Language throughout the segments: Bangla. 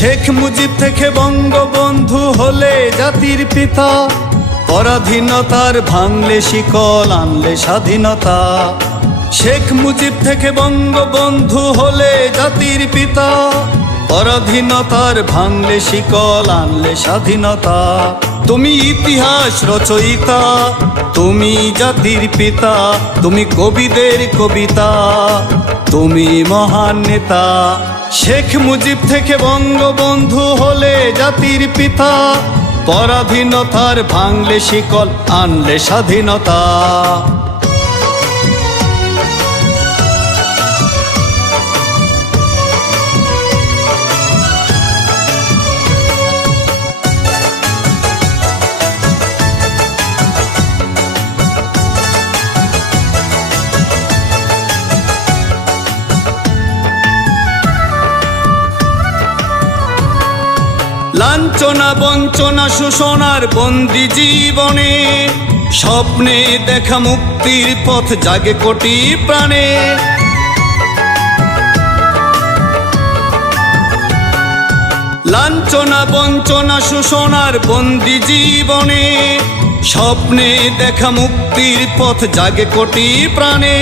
শেখ মুজিব থেকে বঙ্গবন্ধু হলে জাতির পিতা, পরাধীনতার ভাঙলে শিকল আনলে স্বাধীনতা। শেখ মুজিব থেকে বঙ্গবন্ধু হলে জাতির পিতা, পরাধীনতার ভাঙলে শিকল আনলে স্বাধীনতা। তুমি ইতিহাস রচয়িতা, তুমি জাতির পিতা, তুমি কবিদের কবিতা, তুমি মহান নেতা। শেখ মুজিব থেকে বঙ্গবন্ধু হলে জাতির পিতা, পরাধীনতার ভাঙলে শিকল আনলে স্বাধীনতা। লাঞ্ছনা বঞ্চনা শোষণার বন্দি জীবনে, স্বপ্নে দেখা মুক্তির পথ জাগে কোটি প্রাণে। লাঞ্ছনা বঞ্চনা শোষণার বন্দি জীবনে, স্বপ্নে দেখা মুক্তির পথ জাগে কোটি প্রাণে।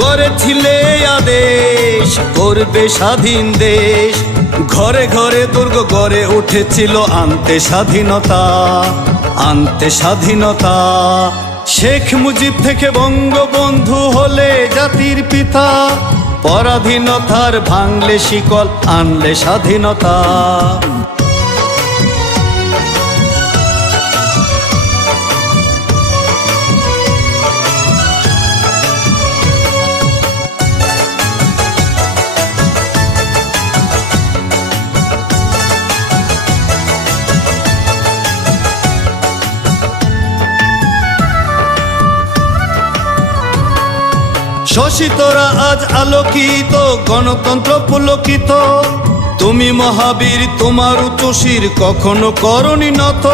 করেছিলে আদেশ করবে স্বাধীন দেশ, ঘরে ঘরে দুর্গ গড়ে উঠেছিল আনতে স্বাধীনতা, আনতে স্বাধীনতা। শেখ মুজিব থেকে বঙ্গবন্ধু হলে জাতির পিতা, পরাধীনতার ভাঙলে শিকল আনলে স্বাধীনতা। শোষিতরা আজ আলোকিত, গণতন্ত্র পুলকিত। তুমি মহাবীর, তোমার উচ্চ শির কখনো করনি নত।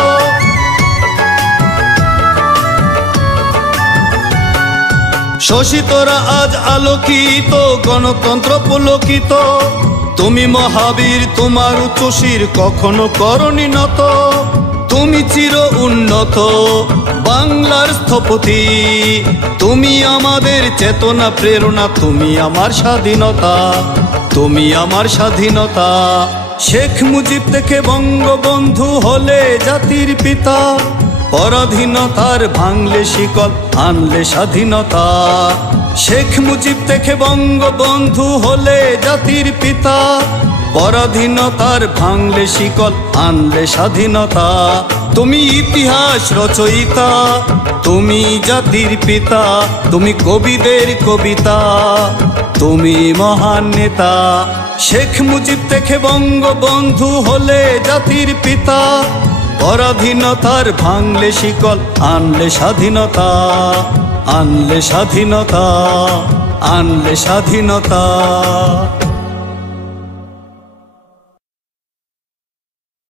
শোষিতরা আজ আলোকিত, গণতন্ত্র পুলকিত। তুমি মহাবীর, তোমার উচ্চ শির কখনো করনি নত। তুমি চির উন্নত বাংলার স্থপতি, তুমি আমাদের চেতনা প্রেরণা, তুমি আমার স্বাধীনতা, তুমি আমার স্বাধীনতা। শেখ মুজিব থেকে বঙ্গবন্ধু হলে জাতির পিতা, পরাধীনতার ভাঙলে শিকল আনলে স্বাধীনতা। শেখ মুজিব থেকে বঙ্গবন্ধু হলে জাতির পিতা, পরাধীনতার ভাঙলে শিকল আনলে স্বাধীনতা। তুমি ইতিহাস রচয়িতা, তুমি জাতির পিতা, তুমি কবিদের কবিতা, তুমি মহান নেতা। শেখ মুজিব থেকে বঙ্গবন্ধু হলে জাতির পিতা, পরাধীনতার ভাঙলে শিকল আনলে স্বাধীনতা, আনলে স্বাধীনতা, আনলে স্বাধীনতা।